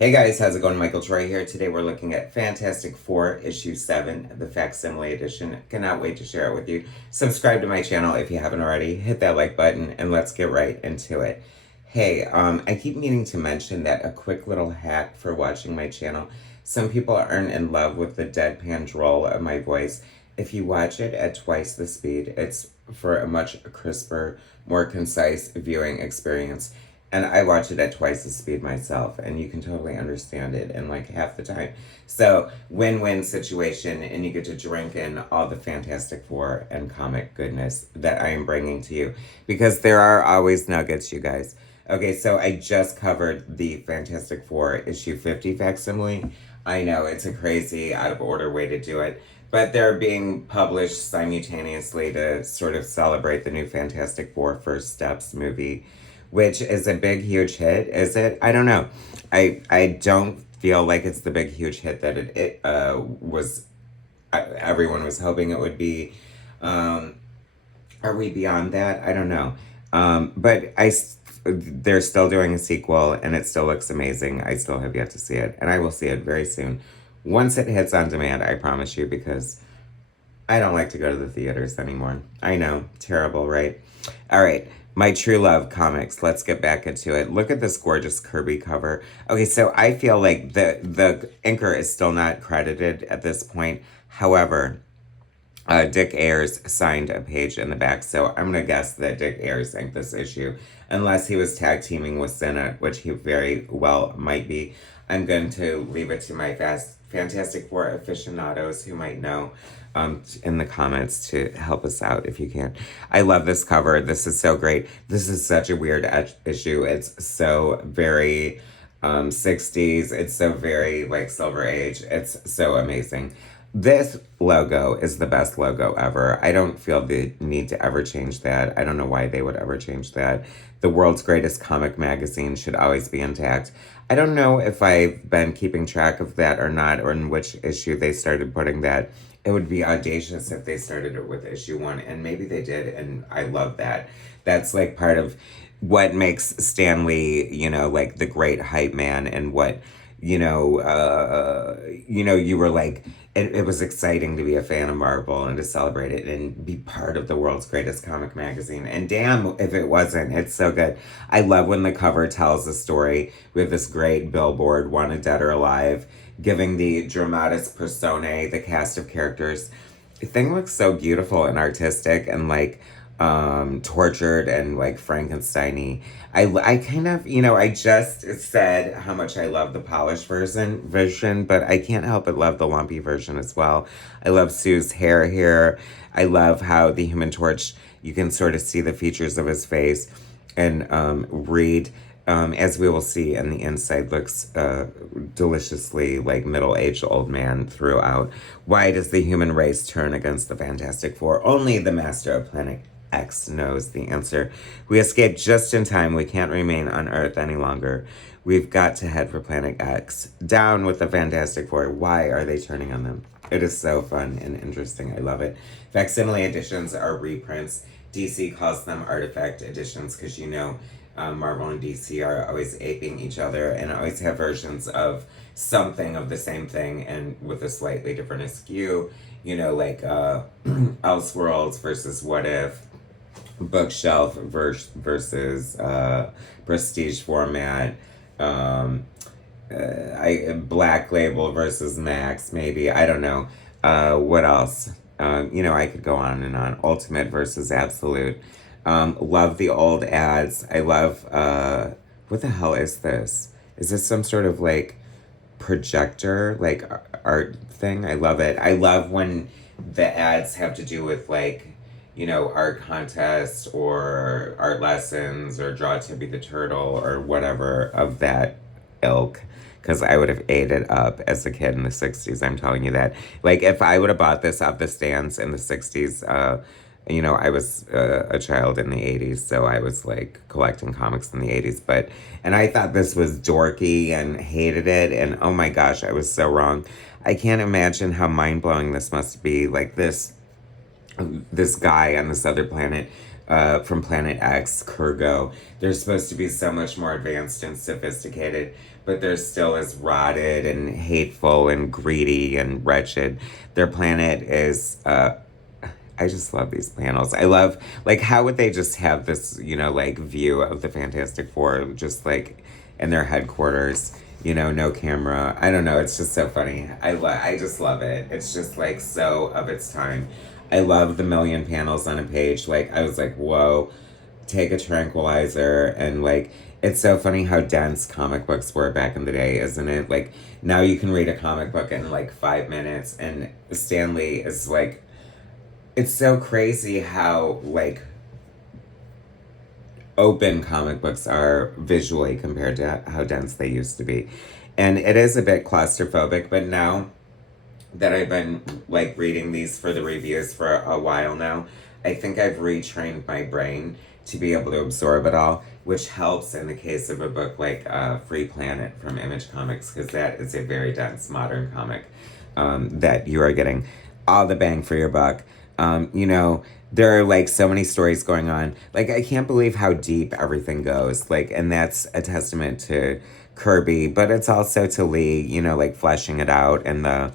Hey guys, how's it going? Michael Troy here. Today we're looking at Fantastic Four, Issue 7, the Facsimile Edition. Cannot wait to share it with you. Subscribe to my channel if you haven't already. Hit that like button and let's get right into it. Hey, I keep meaning to mention that a quick little hack for watching my channel. Some people aren't in love with the deadpan drawl of my voice. If you watch it at twice the speed, it's for a much crisper, more concise viewing experience. And I watch it at twice the speed myself, and you can totally understand it in like half the time. So, win-win situation, and you get to drink in all the Fantastic Four and comic goodness that I am bringing to you. Because there are always nuggets, you guys. Okay, so I just covered the Fantastic Four issue 50 facsimile. I know, it's a crazy, out of order way to do it. But they're being published simultaneously to sort of celebrate the new Fantastic Four First Steps movie, which is a big, huge hit. Is it? I don't know. I don't feel like it's the big, huge hit that it was. Everyone was hoping it would be. Um, are we beyond that? I don't know. But they're still doing a sequel, and it still looks amazing. I still have yet to see it, and I will see it very soon. Once it hits on demand, I promise you, because I don't like to go to the theaters anymore. I know, terrible, right? All right, my True Love comics. Let's get back into it. Look at this gorgeous Kirby cover. Okay, so I feel like the inker is still not credited at this point. However, Dick Ayers signed a page in the back, so I'm gonna guess that Dick Ayers inked this issue, unless he was tag teaming with Senna, which he very well might be. I'm going to leave it to my Fantastic Four aficionados who might know in the comments to help us out if you can. I love this cover. This is so great. This is such a weird issue. It's so very 60s. It's so very like Silver Age. It's so amazing. This logo is the best logo ever. I don't feel the need to ever change that. I don't know why they would ever change that. The world's greatest comic magazine should always be intact. I don't know if I've been keeping track of that or not, or in which issue they started putting that. It would be audacious if they started it with issue 1, and maybe they did, and I love that. That's like part of what makes Stanley, like the great hype man, and what you were like, it was exciting to be a fan of Marvel and to celebrate it and be part of the world's greatest comic magazine. And damn if it wasn't. It's so good. I love when the cover tells a story with this great billboard, Wanted Dead or Alive, giving the dramatis personae, the cast of characters. The thing looks so beautiful and artistic and like tortured and like Frankenstein-y. I kind of, I just said how much I love the polished version, but I can't help but love the lumpy version as well. I love Sue's hair here. I love how the Human Torch, you can sort of see the features of his face, and Reed, as we will see in the inside, looks deliciously like middle-aged old man throughout. Why does the human race turn against the Fantastic Four? Only the master of Planet X knows the answer. We escaped just in time. We can't remain on Earth any longer. We've got to head for Planet X. Down with the Fantastic Four. Why are they turning on them? It is so fun and interesting. I love it. Facsimile editions are reprints. DC calls them artifact editions because Marvel and DC are always aping each other and always have versions of something of the same thing and with a slightly different askew. Like Elseworlds versus What If, bookshelf versus prestige format, Black Label versus Max, maybe. I don't know. What else? I could go on and on. Ultimate versus Absolute. Love the old ads. I love, what the hell is this? Is this some sort of like projector, like art thing? I love it. I love when the ads have to do with like, art contests or art lessons or draw Tippy the Turtle or whatever of that ilk. Because I would have ate it up as a kid in the 60s, I'm telling you that. Like, if I would have bought this off the stands in the 60s, I was a child in the 80s, so I was like collecting comics in the 80s. And I thought this was dorky and hated it. And oh my gosh, I was so wrong. I can't imagine how mind blowing this must be. Like this guy on this other planet from Planet X, Kurgo. They're supposed to be so much more advanced and sophisticated, but they're still as rotted and hateful and greedy and wretched. Their planet is, I just love these panels. I love, like, how would they just have this, like, view of the Fantastic Four, just like in their headquarters, no camera. I don't know. It's just so funny. I just love it. It's just like so of its time. I love the million panels on a page. Like, I was like, whoa, take a tranquilizer. And like, it's so funny how dense comic books were back in the day, isn't it? Like, now you can read a comic book in like 5 minutes. And Stanley is like, it's so crazy how like open comic books are visually compared to how dense they used to be. And it is a bit claustrophobic, but now that I've been like reading these for the reviews for a while now, I think I've retrained my brain to be able to absorb it all, which helps in the case of a book like Free Planet from Image Comics, because that is a very dense modern comic that you are getting all the bang for your buck. There are like so many stories going on. Like, I can't believe how deep everything goes. Like, and that's a testament to Kirby, but it's also to Lee, like fleshing it out and the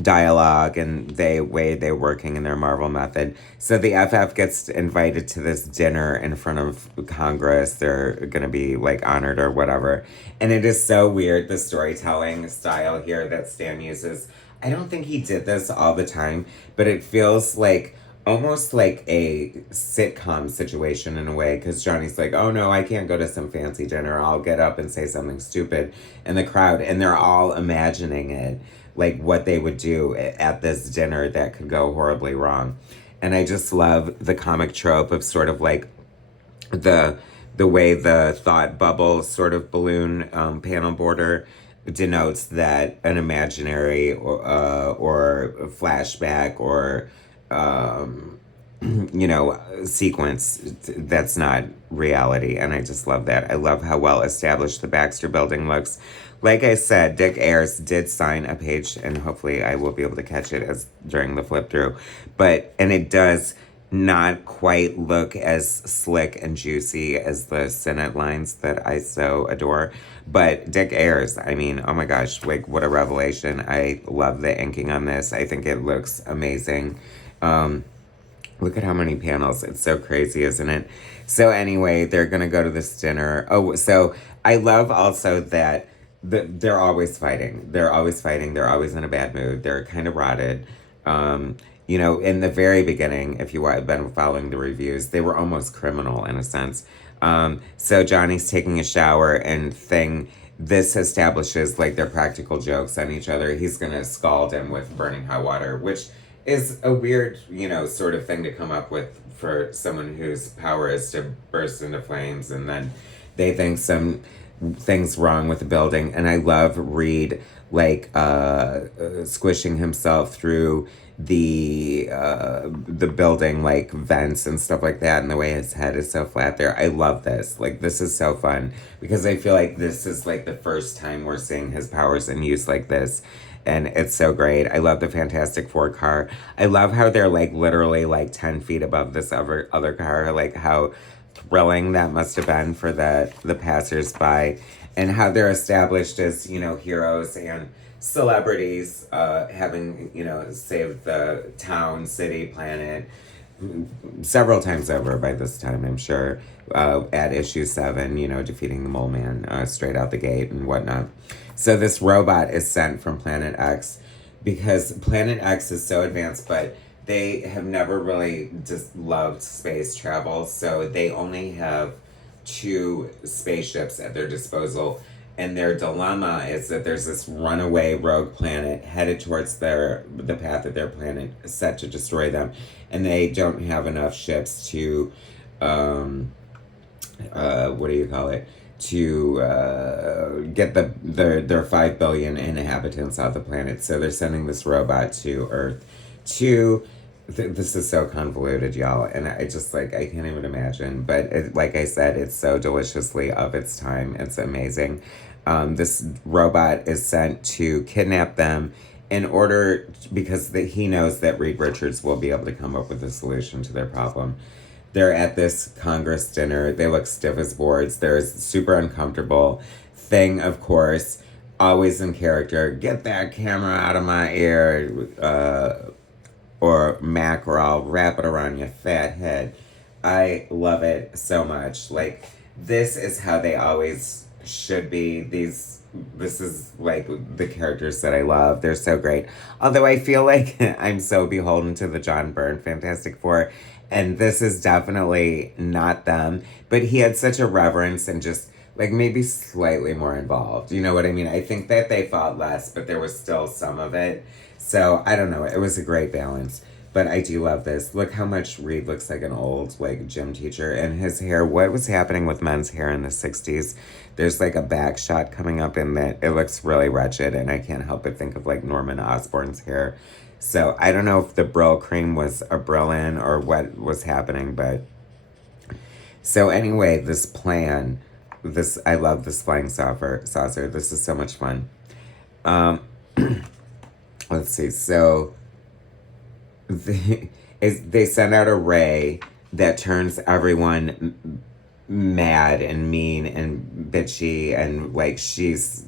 dialogue and the way they're working in their Marvel method. So the FF gets invited to this dinner in front of Congress. They're going to be like honored or whatever. And it is so weird, the storytelling style here that Stan uses. I don't think he did this all the time, but it feels like almost like a sitcom situation in a way, because Johnny's like, oh no, I can't go to some fancy dinner. I'll get up and say something stupid in the crowd. And they're all imagining it, like what they would do at this dinner that could go horribly wrong. And I just love the comic trope of sort of like the way the thought bubble sort of balloon panel border denotes that an imaginary or flashback or sequence that's not reality. And I just love that. I love how well established the Baxter building looks. Like I said, Dick Ayers did sign a page, and hopefully I will be able to catch it as during the flip through. And it does not quite look as slick and juicy as the Senate lines that I so adore. But Dick Ayers, I mean, oh my gosh, like what a revelation. I love the inking on this. I think it looks amazing. Look at how many panels. It's so crazy, isn't it? So anyway, they're going to go to this dinner. Oh, so I love also that they're always fighting. They're always fighting. They're always in a bad mood. They're kind of rotted. In the very beginning, if you have been following the reviews, they were almost criminal in a sense. So Johnny's taking a shower and this establishes like their practical jokes on each other. He's going to scald him with burning hot water, which is a weird, sort of thing to come up with for someone whose power is to burst into flames, and then they think some things wrong with the building. And I love Reed like squishing himself through the building like vents and stuff like that, and the way his head is so flat there. I love this. Like, this is so fun because I feel like this is like the first time we're seeing his powers in use like this. And it's so great. I love the Fantastic Four car. I love how they're like literally like 10 feet above this other car. Like how thrilling that must have been for the passersby, and how they're established as, heroes and celebrities, having, saved the town, city, planet several times over by this time, I'm sure, at issue 7, defeating the Mole Man straight out the gate and whatnot. So this robot is sent from Planet X because Planet X is so advanced, but they have never really just loved space travel. So they only have 2 spaceships at their disposal. And their dilemma is that there's this runaway rogue planet headed towards the path of their planet set to destroy them. And they don't have enough ships to, to get their 5 billion inhabitants off the planet. So they're sending this robot to Earth this is so convoluted, y'all, and I just, I can't even imagine. But like I said, it's so deliciously of its time. It's amazing. This robot is sent to kidnap them because he knows that Reed Richards will be able to come up with a solution to their problem. They're at this Congress dinner. They look stiff as boards. They're super uncomfortable. Thing, of course, always in character. Get that camera out of my ear. Or mackerel, wrap it around your fat head. I love it so much. Like, this is how they always should be. This is like the characters that I love. They're so great. Although I feel like I'm so beholden to the John Byrne Fantastic Four, and this is definitely not them. But he had such a reverence and just like maybe slightly more involved. You know what I mean? I think that they fought less, but there was still some of it. So I don't know. It was a great balance. But I do love this. Look how much Reed looks like an old like gym teacher. And his hair, what was happening with men's hair in the 60s? There's like a back shot coming up in that. It looks really wretched. And I can't help but think of like Norman Osborn's hair. So I don't know if the Brill cream was a Brillin or what was happening. But so anyway, this plan, I love this flying saucer. This is so much fun. Let's see. So they send out a ray that turns everyone mad and mean and bitchy, and like he's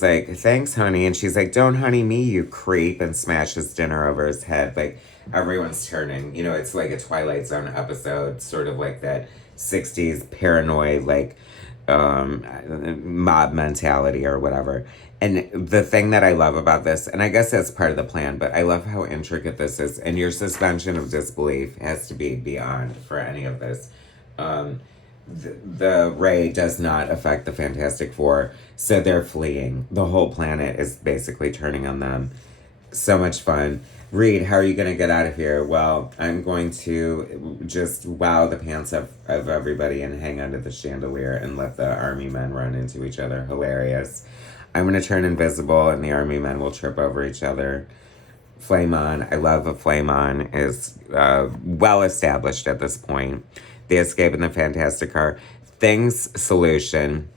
like, thanks honey, and she's like, don't honey me you creep, and smashes dinner over his head. Like everyone's turning, you know, it's like a Twilight Zone episode, sort of like that 60s paranoid like mob mentality or whatever. And the thing that I love about this, and I guess that's part of the plan, but I love how intricate this is, and your suspension of disbelief has to be beyond for any of this. The ray does not affect the Fantastic Four, so they're fleeing. The whole planet is basically turning on them. So much fun. Reed, how are you going to get out of here? Well, I'm going to just wow the pants of everybody and hang onto the chandelier and let the army men run into each other. Hilarious. I'm going to turn invisible and the army men will trip over each other. Flame on. I love a flame on is well established at this point. The escape in the Fantastic Car. Thing's solution.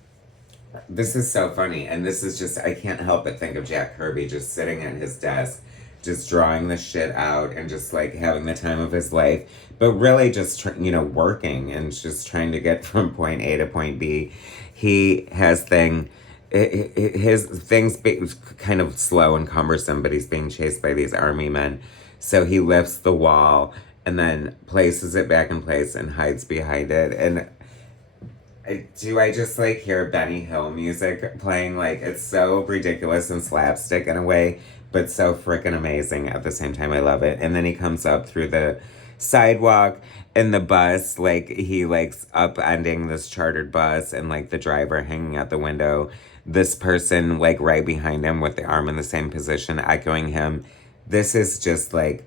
This is so funny. And this is just, I can't help but think of Jack Kirby just sitting at his desk, just drawing the shit out and just like having the time of his life. But really just, working and just trying to get from point A to point B. He has his thing's kind of slow and cumbersome, but he's being chased by these army men. So he lifts the wall and then places it back in place and hides behind it. And I just like hear Benny Hill music playing? Like, it's so ridiculous and slapstick in a way, but so freaking amazing at the same time. I love it. And then he comes up through the sidewalk in the bus, like he likes upending this chartered bus and like the driver hanging out the window. This person like right behind him with the arm in the same position, echoing him. This is just like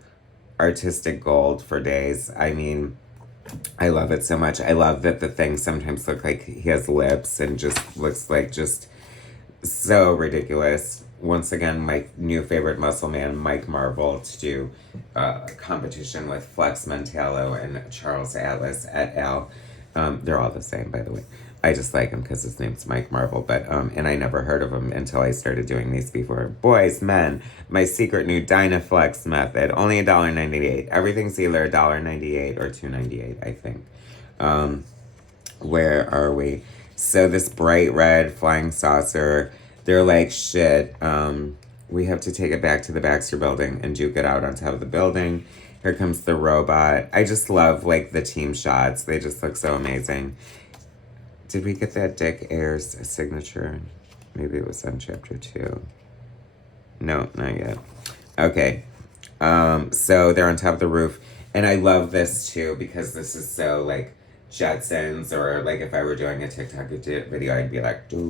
artistic gold for days. I mean, I love it so much. I love that the things sometimes look like he has lips and just looks like just so ridiculous. Once again, my new favorite muscle man, Mike Marvel, to do a competition with Flex Mentallo and Charles Atlas et al. They're all the same, by the way. I just like him because his name's Mike Marvel, but and I never heard of him until I started doing these before. Boys, men, my secret new Dynaflex method, only $1.98. Everything's either $1.98 or $2.98, I think. Where are we? So this bright red flying saucer, they're like, shit, we have to take it back to the Baxter building and duke it out on top of the building. Here comes the robot. I just love like the team shots. They just look so amazing. Did we get that Dick Ayers signature? Maybe it was on chapter 2. No, not yet. Okay. So they're on top of the roof. And I love this too because this is so like Jetsons, or like if I were doing a TikTok video, I'd be like, did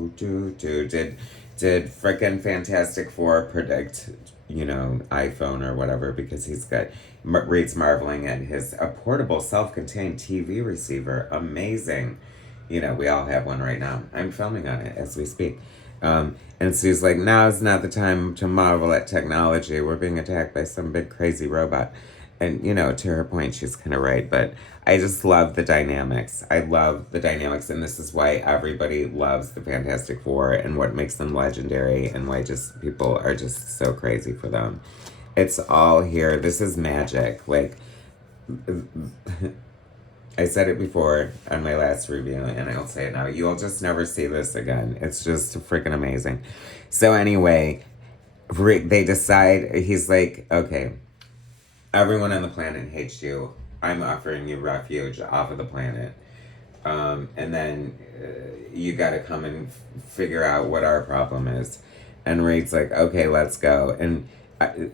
frickin' Fantastic Four predict, iPhone or whatever, because he's got, Reed's marveling at a portable self-contained TV receiver. Amazing. We all have one right now. I'm filming on it as we speak. And Sue's like, now's not the time to marvel at technology. We're being attacked by some big crazy robot. And, to her point, she's kind of right. But I just love the dynamics. I love the dynamics. And this is why everybody loves the Fantastic Four and what makes them legendary and why just people are just so crazy for them. It's all here. This is magic. Like, I said it before on my last review, and I'll say it now. You'll just never see this again. It's just freaking amazing. So anyway, they decide, he's like, okay, everyone on the planet hates you. I'm offering you refuge off of the planet. And then you got to come and figure out what our problem is. And Reed's like, okay, let's go. And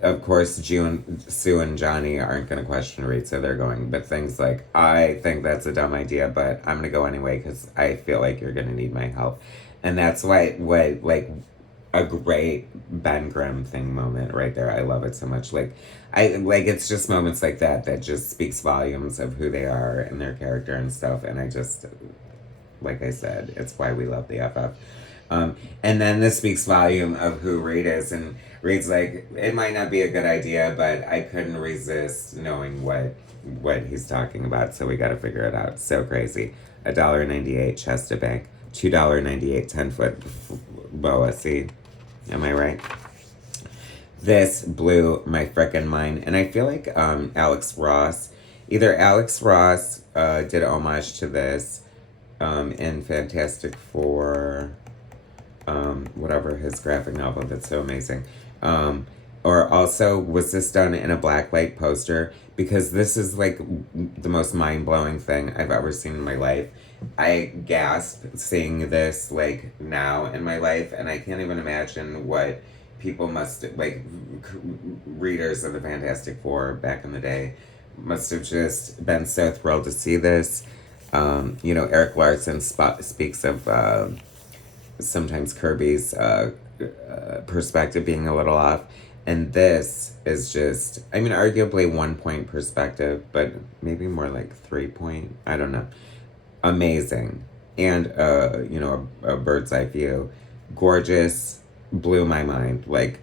of course, Sue and Johnny aren't going to question Reed, so they're going. But things like, I think that's a dumb idea, but I'm going to go anyway because I feel like you're going to need my help. And that's like, a great Ben Grimm thing moment right there. I love it so much. It's just moments like that just speaks volumes of who they are and their character and stuff. And I just, like I said, it's why we love the FF. And then this speaks volume of who Reed is. And Reed's like, it might not be a good idea, but I couldn't resist knowing what he's talking about. So we got to figure it out. So crazy. $1.98 chest to bank. $2.98 10-foot boa. See? Am I right? This blew my frickin' mind. And I feel like either Alex Ross did homage to this in Fantastic Four, whatever his graphic novel that's so amazing. Or also, was this done in a blacklight poster? Because this is like the most mind-blowing thing I've ever seen in my life. I gasp seeing this like now in my life, and I can't even imagine what people must, like, readers of the Fantastic Four back in the day must have just been so thrilled to see this. Eric Larson speaks of sometimes Kirby's perspective being a little off. And this is just, I mean, arguably 1 point perspective, but maybe more like 3 point. I don't know. Amazing. And, a bird's eye view. Gorgeous. Blew my mind. Like,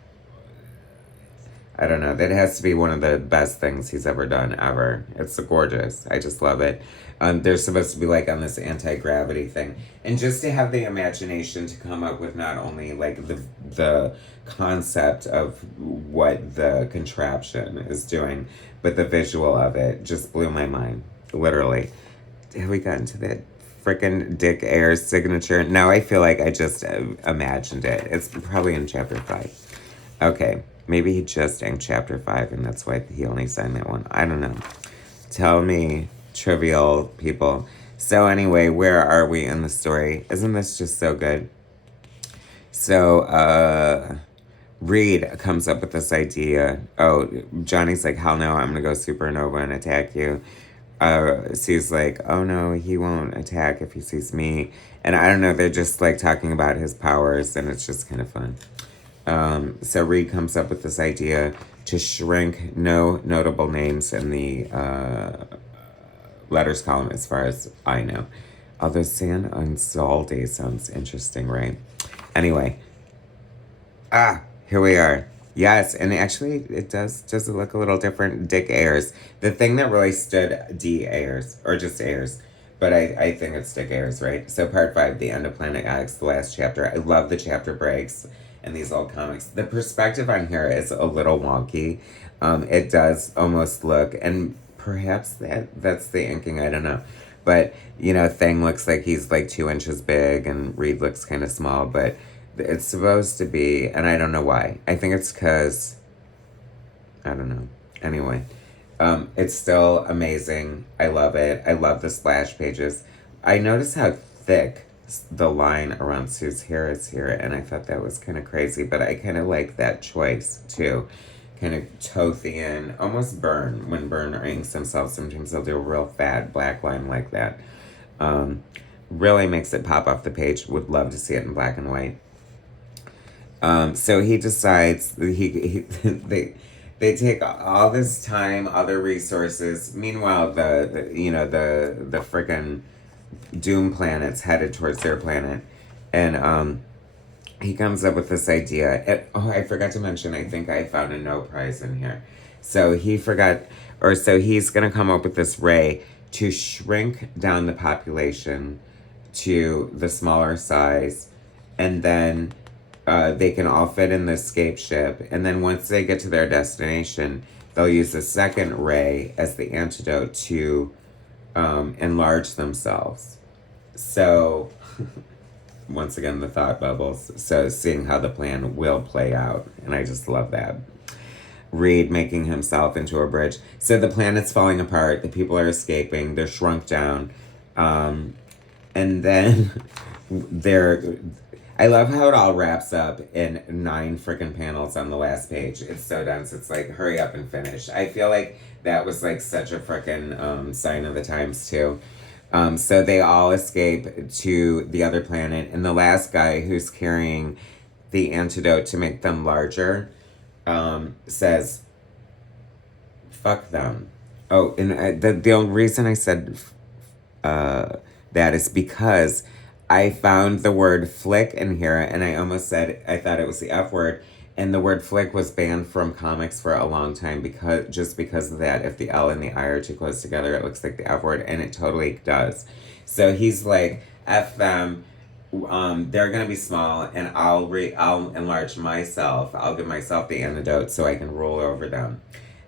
I don't know. That has to be one of the best things he's ever done, ever. It's gorgeous. I just love it. They're supposed to be like on this anti-gravity thing. And just to have the imagination to come up with not only like the concept of what the contraption is doing, but the visual of it just blew my mind. Literally. Have we gotten to that frickin' Dick Ayers signature? No, I feel like I just imagined it. It's probably in chapter 5. Okay. Maybe he just inked chapter 5 and that's why he only signed that one. I don't know. Tell me, trivial people. So anyway, where are we in the story? Isn't this just so good? So, Reed comes up with this idea. Oh, Johnny's like, hell no, I'm going to go supernova and attack you. Sue's like, oh no, he won't attack if he sees me. And I don't know, they're just like talking about his powers and it's just kind of fun. So Reed comes up with this idea to shrink no notable names in the letters column as far as I know. Although San Anzalde sounds interesting, right? Anyway. Here we are. Yes, and actually it does it look a little different. Dick Ayers. The thing that really stood, D. Ayers, or just Ayers. But I think it's Dick Ayers, right? So part 5, the end of Planet X, the last chapter. I love the chapter breaks and these old comics. The perspective on here is a little wonky. It does almost look, and perhaps that's the inking, I don't know. But, Thing looks like he's like 2 inches big and Reed looks kind of small, but it's supposed to be, and I don't know why. I think it's because, I don't know. Anyway, it's still amazing. I love it. I love the splash pages. I noticed how thick the line around Sue's hair is here, and I thought that was kind of crazy, but I kind of like that choice, too. Kind of toe thin, almost Burn. When Burn inks themselves, sometimes they'll do a real fat black line like that. Really makes it pop off the page. Would love to see it in black and white. So he decides they take all this time, other resources. Meanwhile, the frickin' Doom planet's headed towards their planet, and he comes up with this idea. I forgot to mention. I think I found a no prize in here. So he's gonna come up with this ray to shrink down the population to the smaller size, and then they can all fit in the escape ship. And then once they get to their destination, they'll use the second ray as the antidote to enlarge themselves. So, once again, the thought bubbles. So, seeing how the plan will play out. And I just love that. Reed making himself into a bridge. So, the planet's falling apart. The people are escaping. They're shrunk down. And then they're. I love how it all wraps up in 9 freaking panels on the last page. It's so dense. It's like, hurry up and finish. I feel like that was like such a freaking sign of the times, too. So they all escape to the other planet. And the last guy who's carrying the antidote to make them larger says, fuck them. Oh, and the only reason I said that is because I found the word flick in here, and I almost said I thought it was the F word, and the word flick was banned from comics for a long time because of that. If the L and the I are too close together, it looks like the F word, and it totally does. So he's like, F them. They're gonna be small, and I'll enlarge myself. I'll give myself the antidote so I can rule over them.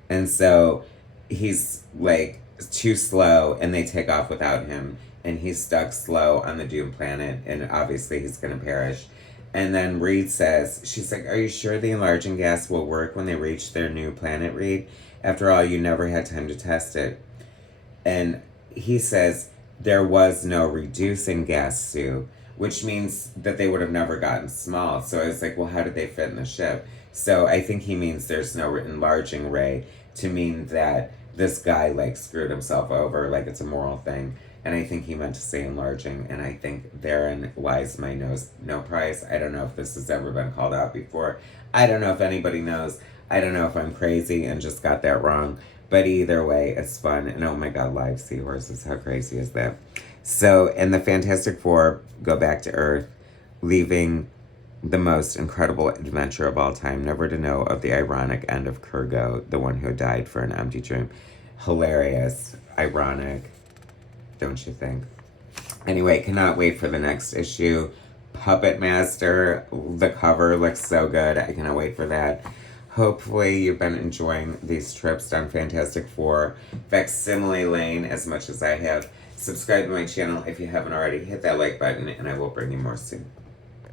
And so he's like too slow, and they take off without him. And he's stuck slow on the doomed planet, and obviously he's gonna perish. And then Reed says, she's like, are you sure the enlarging gas will work when they reach their new planet, Reed? After all, you never had time to test it. And he says, there was no reducing gas, Sue, which means that they would have never gotten small. So I was like, well, how did they fit in the ship? So I think he means there's no enlarging ray, to mean that this guy like screwed himself over, like it's a moral thing. And I think he meant to say enlarging, and I think therein lies my no prize. I don't know if this has ever been called out before. I don't know if anybody knows. I don't know if I'm crazy and just got that wrong. But either way, it's fun. And oh my god, live seahorses. How crazy is that? So, and the Fantastic Four go back to Earth, leaving the most incredible adventure of all time, never to know of the ironic end of Kurgo, the one who died for an empty dream. Hilarious. Ironic. Don't you think? Anyway, cannot wait for the next issue. Puppet Master, the cover looks so good. I cannot wait for that. Hopefully you've been enjoying these trips down Fantastic Four Facsimile Lane as much as I have. Subscribe to my channel if you haven't already. Hit that like button and I will bring you more soon.